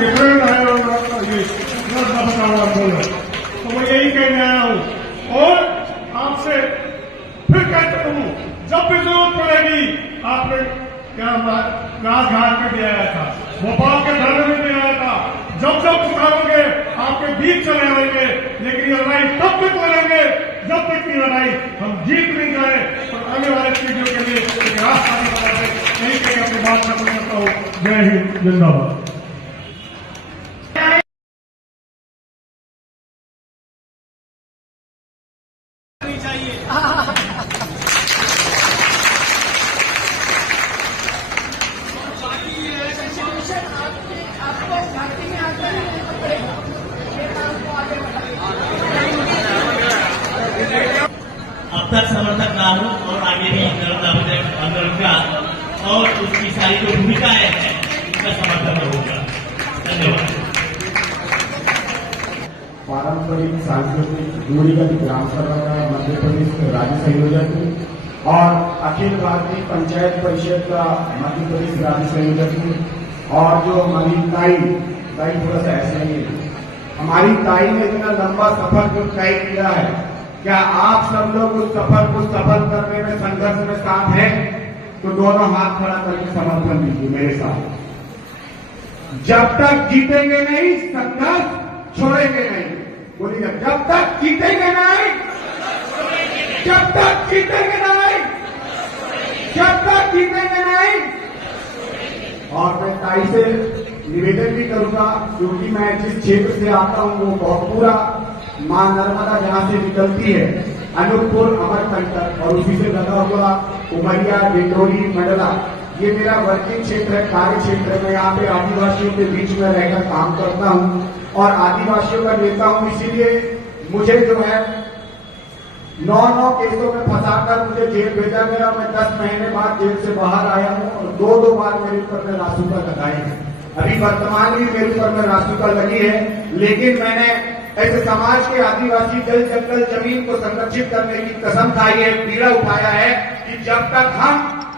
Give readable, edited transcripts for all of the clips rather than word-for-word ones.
Different है और ये बोलो, तो मैं यही कहने आया हूँ और आपसे फिर कहता हूँ, जब भी जरूरत पड़ेगी आपने क्या राजघाट में भी आया था, भोपाल के धरने में भी आया था, जब जब पुकारोगे आपके बीच चले आएंगे, लेकिन ये लड़ाई तब तक लड़ेंगे जब तक की लड़ाई हम जीत नहीं जाए और आने वाले पीढ़ियों के लिए एक रास्ता नहीं बना दे। यही कहीं अपनी बात खत्म करता हूँ। जय हिंद, जिंदाबाद। अब तक समर्थक ना हूं और आगे भी आंदोलन का और उसकी सारी जो भूमिकाएं हैं उसका समर्थन होगा। धन्यवाद। पारंपरिक सांस्कृतिक दूरीगत ग्राम सभा का मध्य प्रदेश राज्य संयोजक और अखिल भारतीय पंचायत परिषद का मध्य प्रदेश राज्य संयोजक और जो हमारी ताई थोड़ा सा ऐसा ही है, हमारी ताई ने इतना लंबा सफर जो तय किया है, क्या आप सब लोग उस सफर को सफल करने में संघर्ष में साथ हैं? तो दोनों हाथ खड़ा करके समर्थन दीजिए मेरे साथ। जब तक जीतेंगे नहीं संघर्ष छोड़ेंगे नहीं। बोलिए, जब तक जीतेंगे नहीं, जब तक जीतेंगे नहीं, जब तक जीतेंगे नहीं। और मैं ताई से निवेदन भी करूंगा, क्योंकि मैं जिस क्षेत्र से आता हूं वो बहुत पूरा मां नर्मदा जहां से निकलती है, अनूपपुर अमरकंटक और उसी से लगा हुआ उमरिया, डिंडोरी, मंडला, ये मेरा वर्किंग क्षेत्र है, कार्य क्षेत्र है। मैं यहाँ पे आदिवासियों के बीच में रहकर काम करता हूँ और आदिवासियों का नेता हूँ। इसीलिए मुझे जो है 9 केसों में फंसाकर मुझे जेल भेजा गया। मैं 10 महीने बाद जेल से बाहर आया हूँ और 2 बार मेरे ऊपर में रासुका लगाई है। अभी वर्तमान भी मेरे ऊपर में रासुका लगी है, लेकिन मैंने ऐसे समाज के आदिवासी जल जंगल जमीन को संरक्षित करने की कसम खाई है, पीड़ा उठाया है कि जब तक हम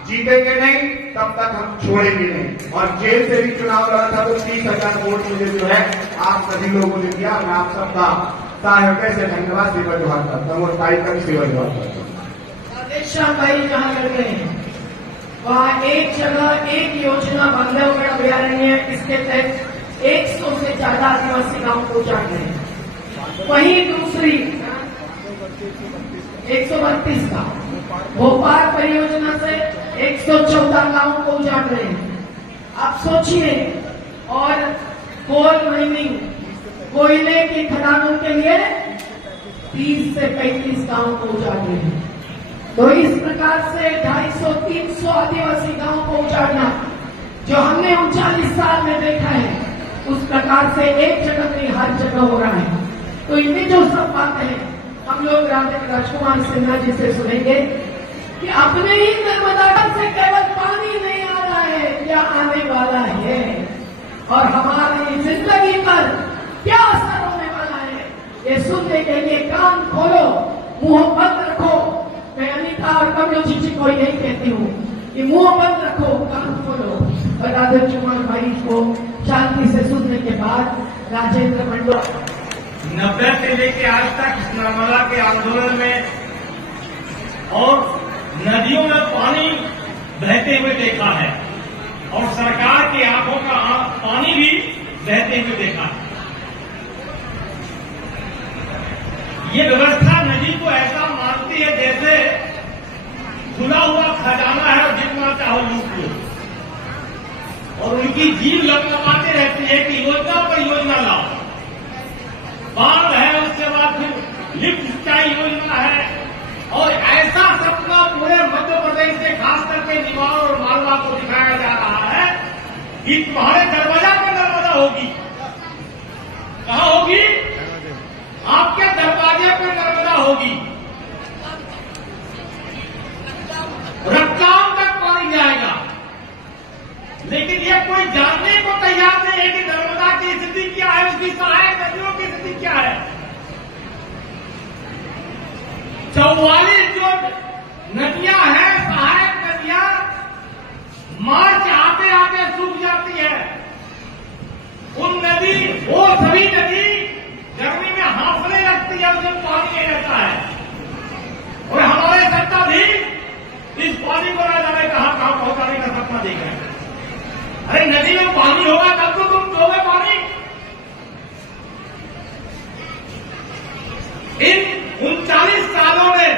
जीतेंगे नहीं तब तक हम छोड़ेंगे नहीं। और जेल से भी चुनाव लड़ा था तो 30,000 वोट मुझे जो है आप सभी लोगों ने दिया। मैं आप सबका हृदय से धन्यवाद सेवा जोहार करता हूँ और ताई का भी सेवा जोहार करता हूँ। शाह भाई जहाँ लड़ गए हैं वहाँ एक जगह एक योजना बांधवगढ़ अभयारण्य, इसके तहत 100 से ज्यादा आदिवासी गांव को उजाड़ गए हैं। वहीं दूसरी 132 गांव भोपाल परियोजना से 114 गांव को उजाड़ रहे हैं। आप सोचिए, और कोल माइनिंग कोयले की खदानों के लिए 30 से 35 गांव को उजाड़ रहे हैं। तो इस प्रकार से 250-300 आदिवासी गांव को उजाड़ना जो हमने 39 साल में देखा है, उस प्रकार से एक जगह नहीं हर जगह हो रहा है। तो इनमें जो सब बातें हैं हम लोग राजकुमार सिन्हा जी से सुनेंगे कि अपने ही नर्मदा से केवल पानी नहीं आ रहा है, क्या आने वाला है और हमारी जिंदगी पर क्या असर होने वाला है, ये सुनने के लिए कान खोलो, मुंह बंद रखो। मैं अनिता और कमलोजी जी को यही कहती हूँ कि मुंह बंद रखो, कान खोलो। और राजेंद्र भाई को शांति से सुनने के बाद राजेंद्र मंडल 90 से लेकर आज तक इस नर्मदा के आंदोलन में और नदियों में पानी बहते हुए देखा है और सरकार की आंखों का पानी भी बहते हुए देखा है। ये व्यवस्था नदी को ऐसा मानती है जैसे खुला हुआ खजाना है और जितना चाहो लूट लो, और उनकी जीव लपलपाते रहती है कि योजना पर योजना लाओ। बाढ़ है, उसके बाद फिर लिफ्ट सिंचाई योजना है, और ऐसा सपना पूरे मध्य प्रदेश से खास करके निवाड़ और मालवा को दिखाया जा रहा है कि तुम्हारे दरवाजा पर नर्मदा होगी। कहाँ होगी? आपके दरवाजे पर नर्मदा होगी। रक्काम तक पानी जाएगा, लेकिन ये कोई जानने को तैयार नहीं है कि नर्मदा की स्थिति क्या है, उसकी सहायक नदियों की स्थिति क्या है। 44 जो नदियां हैं, सहायक नदियां, मार्च आते आते सूख जाती है। उन वो सभी नदी गर्मी में हाफने लगती है, उसमें पानी नहीं रहता है। और हमारे सत्ताधीश इस पानी को ना जाने कहां कहां पहुंचाने का सपना देख रहे हैं। अरे नदी में पानी होगा तब तो तुम दोगे पानी। इन 39 सालों में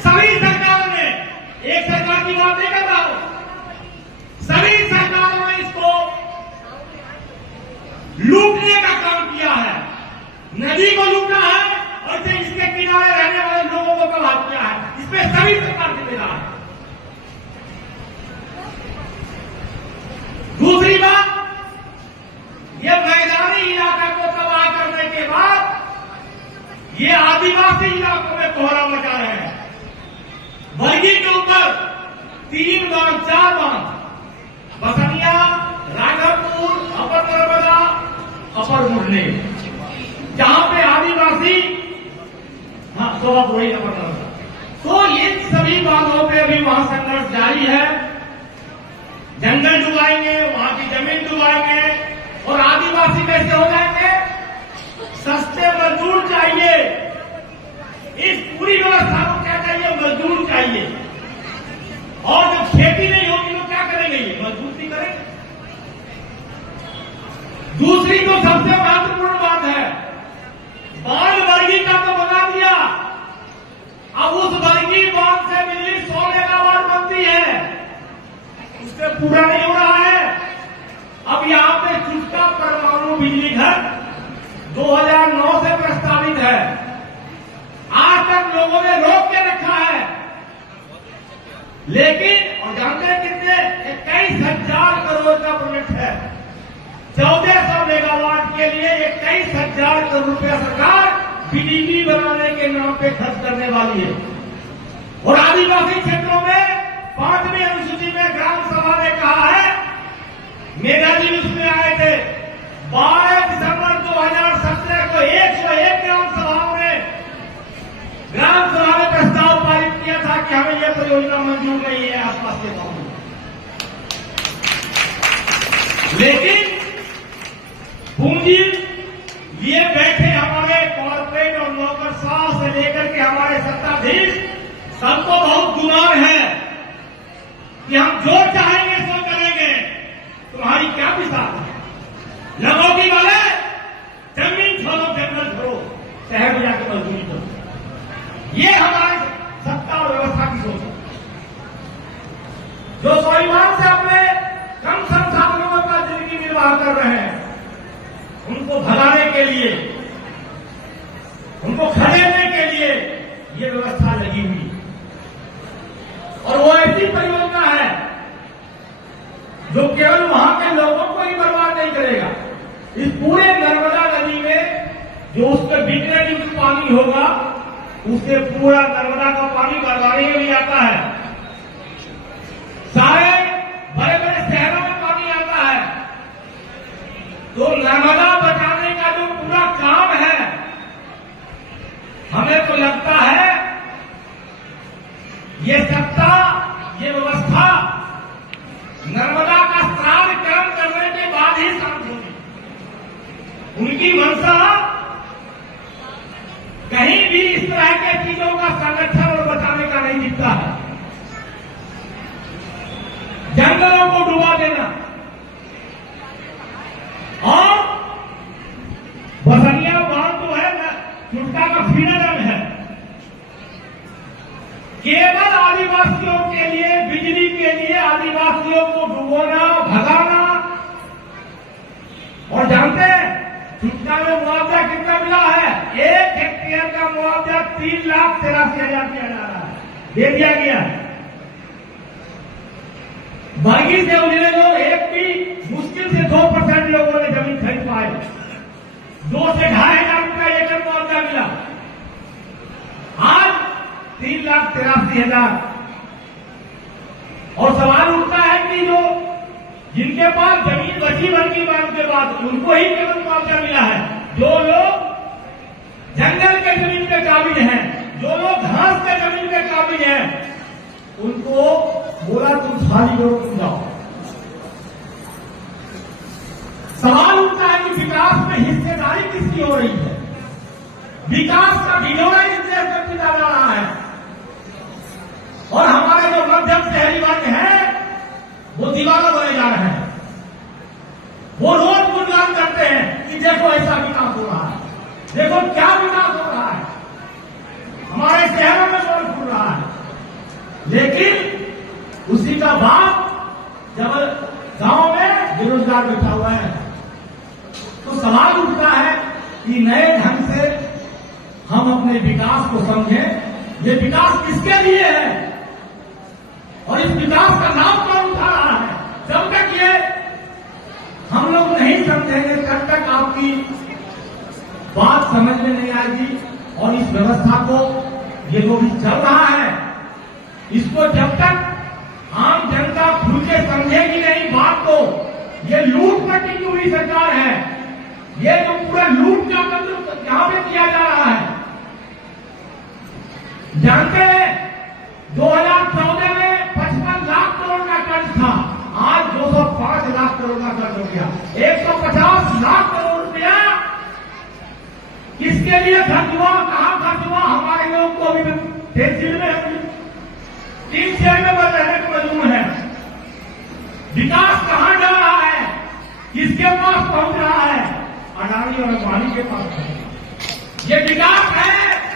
सभी सरकारों ने, एक सरकार की बात नहीं कर रहा हूं, सभी सरकारों ने इसको लूटने का काम किया है। नदी को लूटा है और फिर इसके किनारे रहने वाले लोगों को तबाह किया है। इसमें सभी सरकार जिम्मेदार है। दूसरी बात, ये मैदानी इलाका को तबाह करने के बाद ये आदिवासी इलाकों में कोहरा मचा रहे हैं। बरगी के ऊपर 3 बांध 4 बांध, बसनिया, राघवपुर, अपर नर्मदा, अपर मुरली, जहां पे आदिवासी, हाँ तो अब वही अपर नर्मदा, तो इन सभी बांधों पे भी वहां संघर्ष जारी है। जंगल डुबाएंगे, वहां की जमीन डुबाएंगे और आदिवासी कैसे हो जाएंगे? सस्ते मजदूर चाहिए। इस पूरी व्यवस्था को क्या चाहिए? मजदूर चाहिए। और जब खेती नहीं होगी तो क्या करेंगे? ये मजदूरी करेंगे। दूसरी तो सबसे महत्वपूर्ण बात है, बांध बरगी का तो बना दिया, अब उस बरगी बांध से बिजली 100 मेगावाट बनती है, उससे पूरा नहीं हो रहा है। अब यहां पे चुटका परमाणु बिजली घर 2009 से प्रस्तावित है, आज तक लोगों ने रोक के रखा है। लेकिन और जानते हैं कितने? 21,000 करोड़ का प्रोजेक्ट है। 1400 मेगावाट के लिए 21,000 करोड़ रुपया सरकार बीडीपी बनाने के नाम पे खर्च करने वाली है। और आदिवासी क्षेत्रों में 5वीं अनुसूची में ग्राम सभा ने कहा है, मेधा जी उसमें आए थे, 12 दिसंबर 2017 को 101 ग्राम सभाओं ने ग्राम सभा में प्रस्ताव पारित किया था कि हमें यह परियोजना मंजूर नहीं है आसपास के गांवों में। लेकिन पूंजी लिए बैठे हमारे कॉर्पोरेट और नौकरशाह से लेकर के हमारे सत्ताधीश सबको बहुत गुमान है कि हम जो चाहेंगे सो करेंगे। तुम्हारी क्या मिसाल है? लगोगी वाले जमीन छोड़ो, जंगल छोड़ो, शहर में जाकर मजदूरी करो। ये हमारे सत्ता और व्यवस्था की सोच है। जो स्वाभिमान से अपने कम संसाधनों का जिंदगी निर्वाह कर रहे हैं, उनको भगाने के लिए, उनको खदेड़ने के लिए ये व्यवस्था लगी हुई। और वो ऐसी परियोजना है जो केवल वहां के लोगों को ही बर्बाद नहीं करेगा, इस पूरे नर्मदा नदी में जो उसके बिकने युक्त पानी होगा, उससे पूरा नर्मदा का पानी बरवानी में भी आता है, सारे बड़े बड़े शहरों में पानी आता है। तो नर्मदा बचाने का जो पूरा काम है, हमें तो लगता है ये सत्ता, ये व्यवस्था नर्मदा का स्नान कर्म करने के बाद ही शांत होगी। उनकी मंशा कहीं भी इस तरह के चीजों का संरक्षण और बचाने का नहीं दिखता है। जंगलों को डुबा देना और बसनिया बांध जो है ना, चुटका का फीडरन है, केवल आदिवासियों के लिए, बिजली के लिए आदिवासियों को डुबोना, भगाना। और जानते हैं चुटका में मुआवजा कितना मिला है? 1 हेक्टेयर का मुआवजा 3,83,000 दिया जा रहा है, दे दिया गया है। बरगी से उजले लोग एक भी मुश्किल से 2% लोगों ने जमीन खरीद पाए, 2 से 2,500 रुपया एकड़ मुआवजा मिला। आज 3,83,000। और सवाल उठता है कि जो जिनके पास जमीन बची बरगी बांध के बाद, उनको ही केवल मुआवजा मिला है। जो लोग जंगल के जमीन पे काबिज हैं, जो लोग घास के जमीन पे काबिज हैं, उनको बोला तुम खाली करो, तुम जाओ। बेरोजगारी किसकी हो रही है? विकास का ढिढोरा इस देश में पिटा जा रहा है। और हमारे जो मध्यम शहरी वर्ग है वो दीवाना बने जा रहे हैं। वो रोज गुणगान करते हैं कि देखो ऐसा विकास हो रहा है, देखो क्या विकास हो रहा है, हमारे शहरों में शोर खुल रहा है। लेकिन उसी का बाप जब गांव में बेरोजगार बैठा हुआ है तो सवाल उठता है कि नए ढंग से हम अपने विकास को समझें। ये विकास किसके लिए है और इस विकास का नाम कौन उठा रहा है? जब तक ये हम लोग नहीं समझेंगे तब तक आपकी बात समझ में नहीं आएगी। और इस व्यवस्था को ये जो भी चल रहा है इसको जब तक आम जनता खुल के समझेगी नहीं बात को, ये लूट पर टिकी हुई सरकार है। ये जो पूरा लूट का तंत्र यहां पे किया जा रहा है, जानते हैं 2014 में 55 लाख करोड़ का कर्ज था, आज 205 लाख करोड़ का कर्ज हो गया। 150 लाख करोड़ रुपया किसके लिए खर्च हुआ, कहां खर्च हुआ? हमारे लोग को अभी तहसील में 3 शहर में रहने को मजबूर है। विकास कहां जा रहा है, किसके पास पहुंच रहा है? अडानी और अंबानी के पास। ये विकास है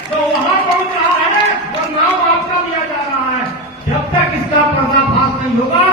तो वहां पहुंच रहा है और नाम आपका दिया जा रहा है। जब तक इसका पर्दाफाश नहीं होगा